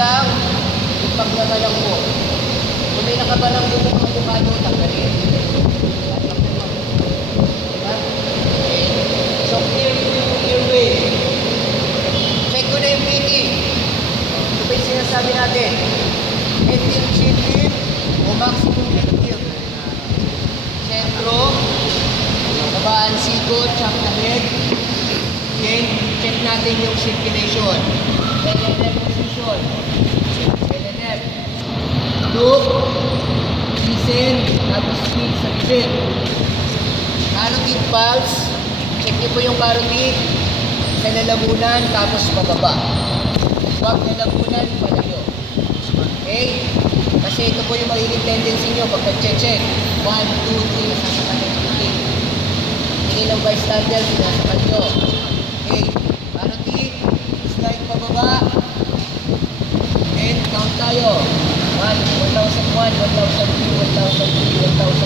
lang yung pagbabalang mo. Kung may nakabalang mo ng avocado, tanggalin. Diba? Okay. So, clear yung airway. Check ko na yung breathing. Ito pa yung sinasabi natin. Head tilt, chin tilt, o maximum neck tilt. Sentro, babaan sikot, chop na head. Okay, check natin yung circulation. LNF position. LNF. Loop, listen, tapos speed sa bibig. Carotid pulse. Check niyo po yung carotid. Sa lalamunan, tapos pababa. Huwag lalamunan, palayo. Okay? Kasi ito po yung magiging tendency nyo pag nag-check. 1, 2, 3, sasakal nyo ng itig. Tingin ng bystander, sinasakal nyo. Okay. Carotid, slide pababa. Then, count tayo. 1,001, 1,002, 1,003, 1,004,